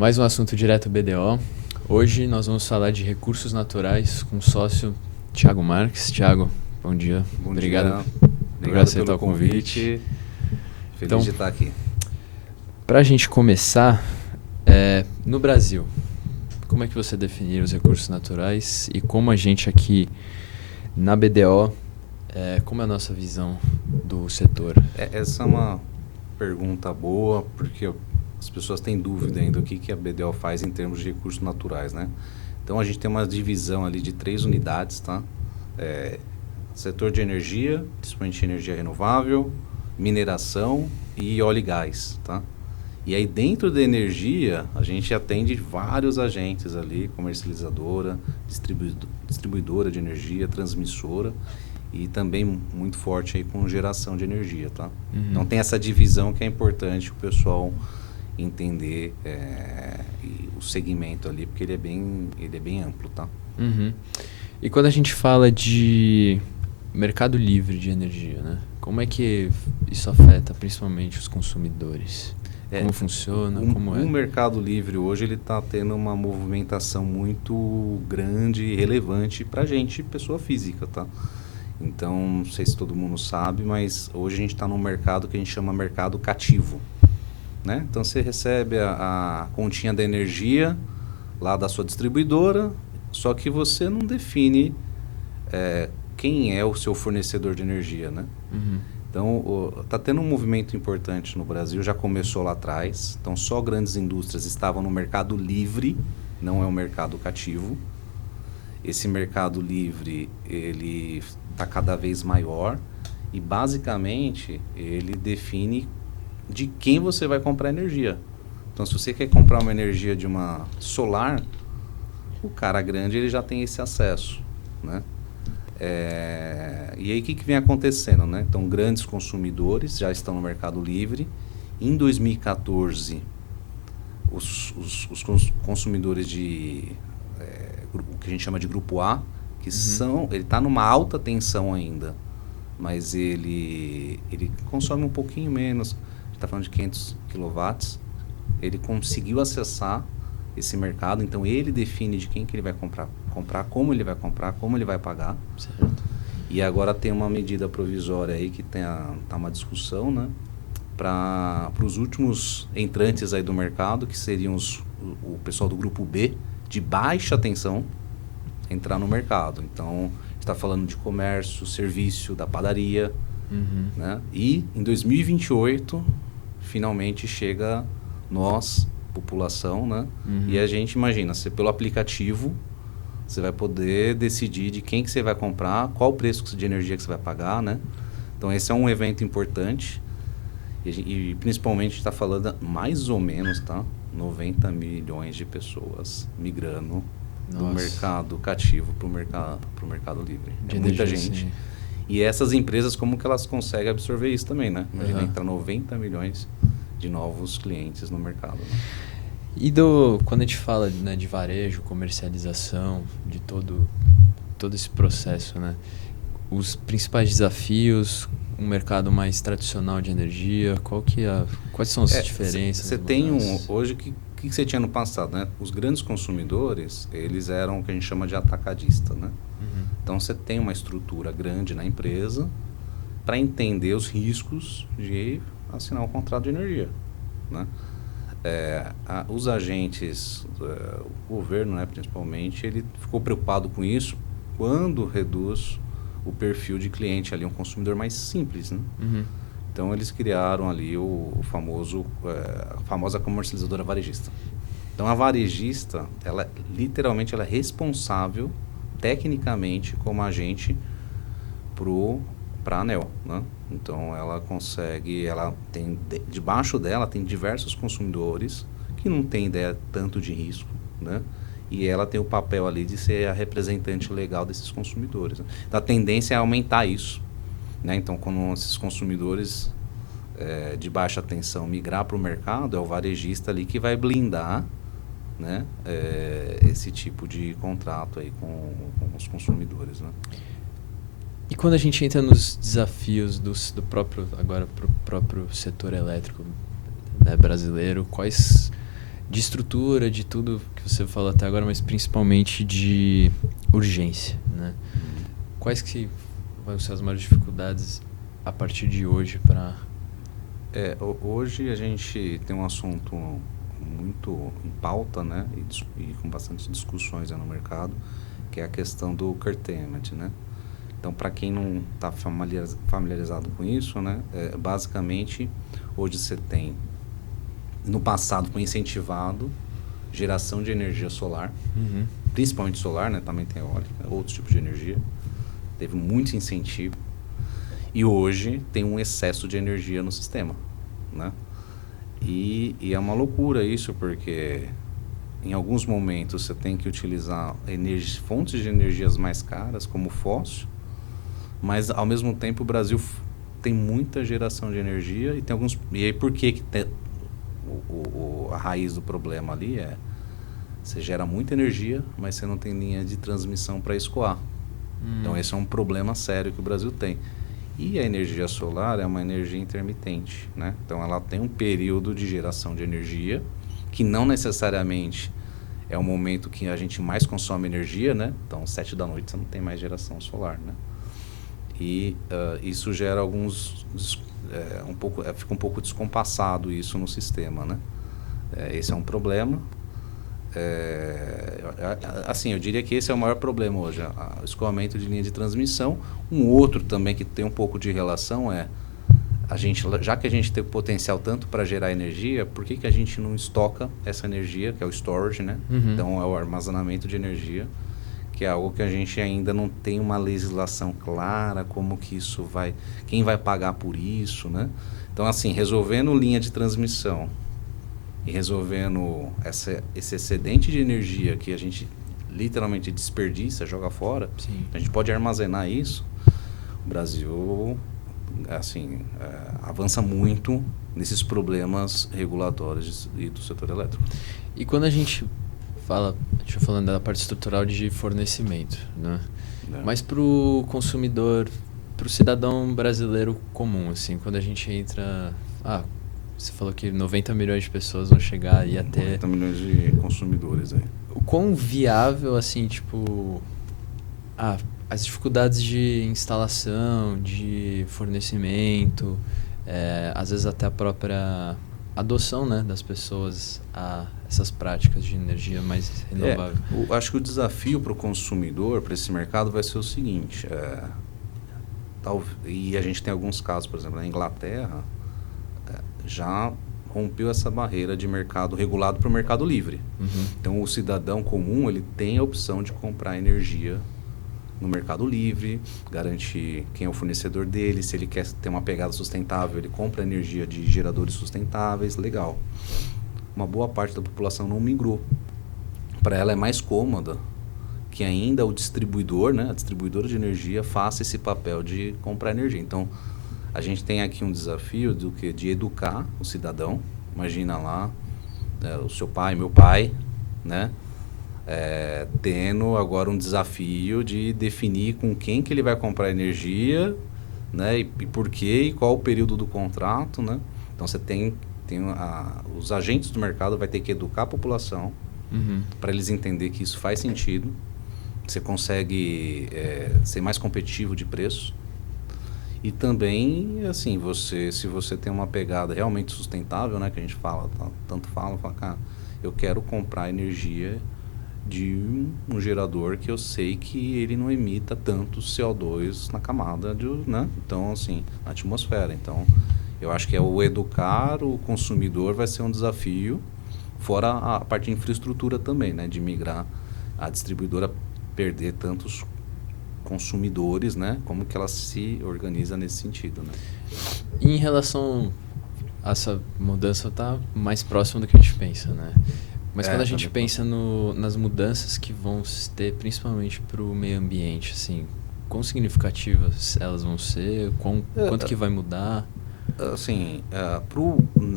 Mais um assunto direto BDO. Hoje nós vamos falar de recursos naturais com o sócio Thiago Marques. Thiago, bom dia. Bom Obrigado dia. por aceitar pelo o convite. Feliz Então, de estar aqui. Para a gente começar, no Brasil, como é que você definiria os recursos naturais e como a gente aqui na BDO, como é a nossa visão do setor? Essa é uma pergunta boa, porque as pessoas têm dúvida ainda do que a BDO faz em termos de recursos naturais, né? Então, a gente tem uma divisão ali de 3 unidades, tá? Setor de energia, principalmente energia renovável, mineração e óleo e gás, tá? E aí, dentro da energia, a gente atende vários agentes ali, comercializadora, distribuidora de energia, transmissora e também muito forte aí com geração de energia, tá? Uhum. Então, tem essa divisão que é importante o pessoal entender o segmento ali, porque ele é bem amplo, tá? Uhum. E quando a gente fala de mercado livre de energia, né? Como é que isso afeta principalmente os consumidores? Como funciona? O mercado livre hoje ele está tendo uma movimentação muito grande e relevante para a gente, pessoa física, tá? Então, não sei se todo mundo sabe, mas hoje a gente está num mercado que a gente chama mercado cativo, né? Então, você recebe a continha da energia lá da sua distribuidora, só que você não define quem é o seu fornecedor de energia, né? Uhum. Então, está tendo um movimento importante no Brasil, já começou lá atrás. Então, só grandes indústrias estavam no mercado livre, não é um mercado cativo. Esse mercado livre, ele está cada vez maior e, basicamente, ele define de quem você vai comprar energia. Então, se você quer comprar uma energia de uma solar, o cara grande ele já tem esse acesso, né? E aí, o que vem acontecendo, né? Então, grandes consumidores já estão no mercado livre. Em 2014, os consumidores de o que a gente chama de grupo A, que ele está numa alta tensão ainda, mas ele consome um pouquinho menos. A gente está falando de 500 kW. Ele conseguiu acessar esse mercado, então ele define de quem que ele vai comprar, como ele vai comprar, como ele vai pagar. Certo. E agora tem uma medida provisória aí que tá uma discussão, né? Para os últimos entrantes aí do mercado, que seriam o pessoal do grupo B, de baixa tensão, entrar no mercado. Então, a gente está falando de comércio, serviço, da padaria, né? E em 2028, finalmente chega nós, população, né? E a gente imagina, você pelo aplicativo, você vai poder decidir de quem que você vai comprar, qual o preço de energia que você vai pagar, né? Então, esse é um evento importante. E principalmente está falando mais ou menos, tá? 90 milhões de pessoas migrando do mercado cativo para o mercado livre. É muita gente. Sim. E essas empresas, como que elas conseguem absorver isso também, né? Imagina, entrar 90 milhões de novos clientes no mercado, né? E quando a gente fala, né, de varejo, comercialização, de todo esse processo, né? Os principais desafios, um mercado mais tradicional de energia, quais são as diferenças? Você tem hoje, o que você tinha no passado, né? Os grandes consumidores, eles eram o que a gente chama de atacadista, né? Então, você tem uma estrutura grande na empresa para entender os riscos de assinar um contrato de energia, né? Os agentes, o governo, né, principalmente, ele ficou preocupado com isso quando reduz o perfil de cliente ali, um consumidor mais simples, né? Então, eles criaram ali a famosa comercializadora varejista. Então, a varejista, literalmente, ela é responsável, tecnicamente, como agente para a ANEEL, né? Então, debaixo dela tem diversos consumidores que não têm ideia tanto de risco, né? E ela tem o papel ali de ser a representante legal desses consumidores, né? Então, a tendência é aumentar isso, né? Então, quando esses consumidores de baixa tensão migrar para o mercado, é o varejista ali que vai blindar, né, esse tipo de contrato aí com os consumidores, né? E quando a gente entra nos desafios do próprio, agora para o próprio setor elétrico, né, brasileiro, quais de estrutura, de tudo que você falou até agora, mas principalmente de urgência, né? Quais que vão ser as maiores dificuldades a partir de hoje para... Hoje a gente tem um assunto muito em pauta, né? E com bastante discussões no mercado, que é a questão do curtailment, né? Então, para quem não está familiarizado com isso, né? Basicamente, hoje você tem, no passado foi incentivado geração de energia solar, principalmente solar, né? Também tem eólica, outros tipos de energia. Teve muito incentivo. E hoje tem um excesso de energia no sistema, né? E é uma loucura isso, porque em alguns momentos você tem que utilizar fontes de energias mais caras, como fóssil, mas ao mesmo tempo o Brasil tem muita geração de energia e tem alguns... E aí por que a raiz do problema ali é: você gera muita energia, mas você não tem linha de transmissão para escoar. Então esse é um problema sério que o Brasil tem. E a energia solar é uma energia intermitente, né? Então ela tem um período de geração de energia, que não necessariamente é o momento que a gente mais consome energia, né? Então 7 da noite você não tem mais geração solar, né? E isso gera fica um pouco descompassado isso no sistema, né? Esse é um problema. Assim, eu diria que esse é o maior problema hoje, o escoamento de linha de transmissão. Um outro também que tem um pouco de relação é, já que a gente tem potencial tanto para gerar energia, por que a gente não estoca essa energia, que é o storage, né? Então é o armazenamento de energia, que é algo que a gente ainda não tem uma legislação clara, como que isso vai, quem vai pagar por isso, né? Então, assim, resolvendo linha de transmissão e resolvendo esse excedente de energia que a gente literalmente desperdiça, joga fora, Sim. A gente pode armazenar isso. O Brasil, assim, avança muito nesses problemas regulatórios e do setor elétrico. E quando a gente fala, a gente vai falando da parte estrutural de fornecimento, né? Mas para o consumidor, para o cidadão brasileiro comum, assim, quando a gente entra... Você falou que 90 milhões de pessoas vão chegar aí até... 90 milhões de consumidores aí. O quão viável, assim, tipo... as dificuldades de instalação, de fornecimento, às vezes até a própria adoção, né, das pessoas a essas práticas de energia mais renovável. Acho que o desafio para o consumidor, para esse mercado, vai ser o seguinte. E a gente tem alguns casos, por exemplo, na Inglaterra, já rompeu essa barreira de mercado regulado para o mercado livre. Então, o cidadão comum, ele tem a opção de comprar energia no mercado livre, garantir quem é o fornecedor dele, se ele quer ter uma pegada sustentável, ele compra energia de geradores sustentáveis, legal. Uma boa parte da população não migrou. Para ela é mais cômoda que ainda o distribuidor, né, a distribuidora de energia, faça esse papel de comprar energia. Então, a gente tem aqui um desafio de educar o cidadão. Imagina lá, o seu pai, meu pai, né? Tendo agora um desafio de definir com quem que ele vai comprar energia, né? E por quê, e qual o período do contrato, né? Então, você tem os agentes do mercado vai ter que educar a população para eles entenderem que isso faz sentido. Você consegue ser mais competitivo de preço. E também, assim, se você tem uma pegada realmente sustentável, né, que a gente fala, cara, eu quero comprar energia de um gerador que eu sei que ele não emita tanto CO2 na camada, né? Então, assim, na atmosfera. Então, eu acho que o educar o consumidor vai ser um desafio, fora a parte de infraestrutura também, né, de migrar a distribuidora, perder tantos consumidores, né? Como que ela se organiza nesse sentido, né? E em relação a essa mudança, está mais próximo do que a gente pensa, né? Mas quando a gente pensa nas mudanças que vão ter, principalmente para o meio ambiente, assim, quão significativas elas vão ser? Quanto que vai mudar? Assim,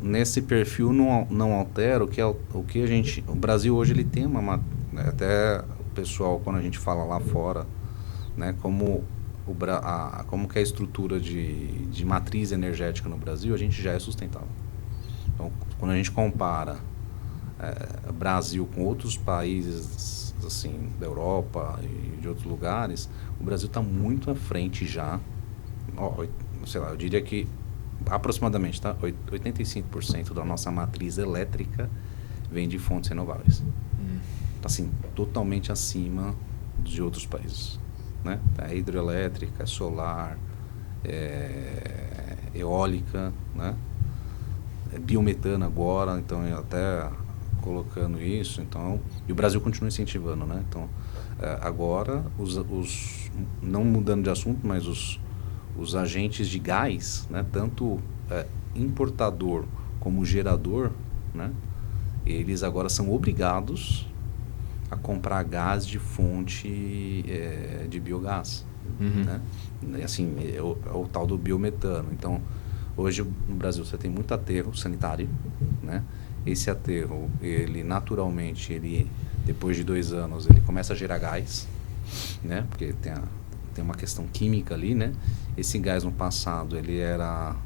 nesse perfil não altera o que a gente... O Brasil hoje ele tem até o pessoal, quando a gente fala lá fora, né, como que é a estrutura de matriz energética no Brasil, a gente já é sustentável. Então, quando a gente compara Brasil com outros países assim da Europa e de outros lugares, o Brasil está muito à frente já. Sei lá, eu diria que aproximadamente, tá? 85% da nossa matriz elétrica vem de fontes renováveis. Assim, totalmente acima de outros países, né? A hidrelétrica, solar, eólica, né? Biometano agora, então até colocando isso, então, e o Brasil continua incentivando, né? Então, agora, não mudando de assunto, mas os agentes de gás, né? Tanto importador como gerador, né? Eles agora são obrigados a comprar gás de fonte de biogás, né? Assim, é o tal do biometano. Então, hoje no Brasil você tem muito aterro sanitário, né? Esse aterro, ele naturalmente, depois de 2 anos, ele começa a gerar gás, né? Porque tem uma questão química ali, né? Esse gás no passado, ele era...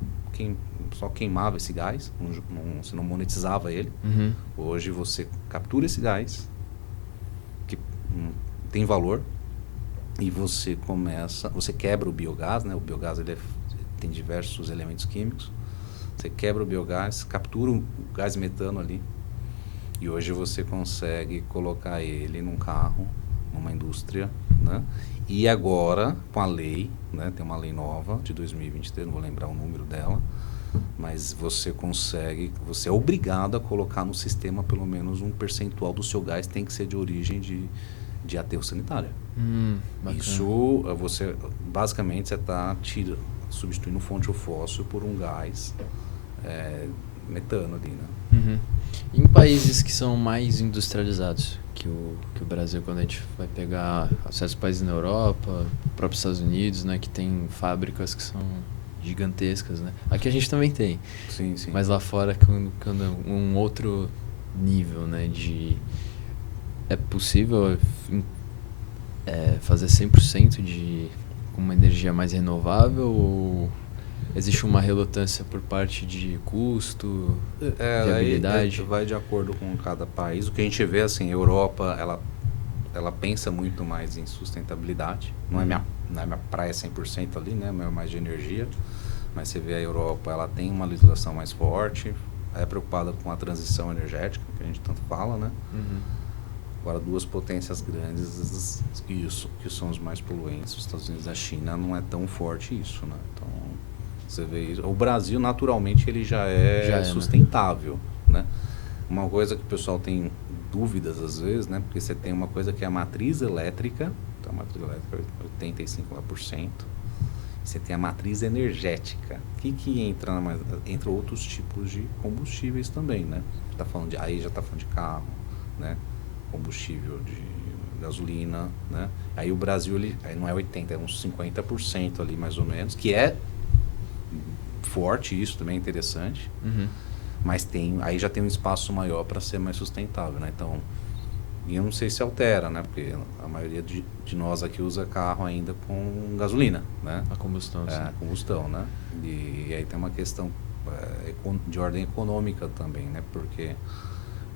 só queimava esse gás, você não monetizava ele. Hoje você captura esse gás, que tem valor, e você quebra o biogás, né? O biogás tem diversos elementos químicos. Você quebra o biogás, captura o gás metano ali, e hoje você consegue colocar ele num carro, numa indústria, né? E agora, com a lei, né? Tem uma lei nova de 2023, não vou lembrar o número dela, mas você é obrigado a colocar no sistema pelo menos um percentual do seu gás tem que ser de origem de aterro sanitário. Isso, basicamente, você está substituindo fonte fóssil por um gás metano ali, né? Em países que são mais industrializados que o Brasil, quando a gente vai pegar certos países na Europa, próprios Estados Unidos, né, que tem fábricas que são gigantescas, né? Aqui a gente também tem. Sim, sim. Mas lá fora, quando um outro nível, né, é possível fazer 100% de uma energia mais renovável, ou existe uma relutância por parte de custo, viabilidade? Vai de acordo com cada país. O que a gente vê, assim, a Europa, ela pensa muito mais em sustentabilidade. Não é minha praia 100% ali, né? Mais de energia. Mas você vê a Europa, ela tem uma legislação mais forte, é preocupada com a transição energética, que a gente tanto fala, né? Agora, 2 potências grandes, que são os mais poluentes, os Estados Unidos e a China, não é tão forte isso, né? Então, você vê isso. O Brasil, naturalmente, ele já é sustentável, né? Uma coisa que o pessoal tem dúvidas, às vezes, né? Porque você tem uma coisa que é a matriz elétrica, então a matriz elétrica é 85%. Você tem a matriz energética. O que entra? Entra outros tipos de combustíveis também, né? Aí já está falando de carro, né? Combustível de gasolina, né? Aí o Brasil, aí não é 80%, é uns 50% ali, mais ou menos, que é forte, isso também é interessante. Mas aí já tem um espaço maior para ser mais sustentável, né? Então, e eu não sei se altera, né? Porque a maioria de nós aqui usa carro ainda com gasolina, né? A combustão, sim. A combustão, né? E aí tem uma questão de ordem econômica também, né? Porque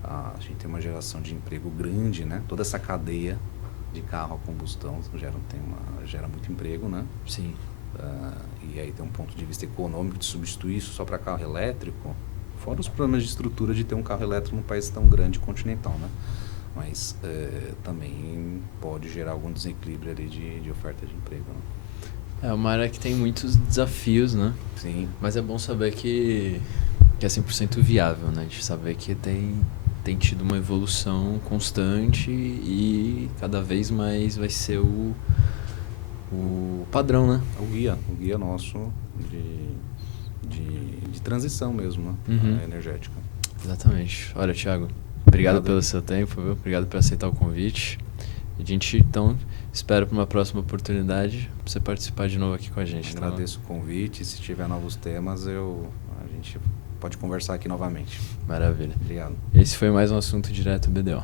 a gente tem uma geração de emprego grande, né? Toda essa cadeia de carro a combustão gera muito emprego, né? Sim. E aí tem um ponto de vista econômico de substituir isso só para carro elétrico, fora os problemas de estrutura de ter um carro elétrico num país tão grande e continental, né? Mas também pode gerar algum desequilíbrio ali de oferta de emprego, né? É uma área que tem muitos desafios, né? Sim. Mas é bom saber que é 100% viável, né? De saber que tem tido uma evolução constante e cada vez mais vai ser o padrão, né? O guia nosso de transição mesmo, né? Energética. Exatamente. Olha, Thiago, obrigado pelo seu tempo, viu? Obrigado por aceitar o convite. A gente, então, espera para uma próxima oportunidade para você participar de novo aqui com a gente. Agradeço o convite. Se tiver novos temas, a gente pode conversar aqui novamente. Maravilha. Obrigado. Esse foi mais um assunto direto BDO.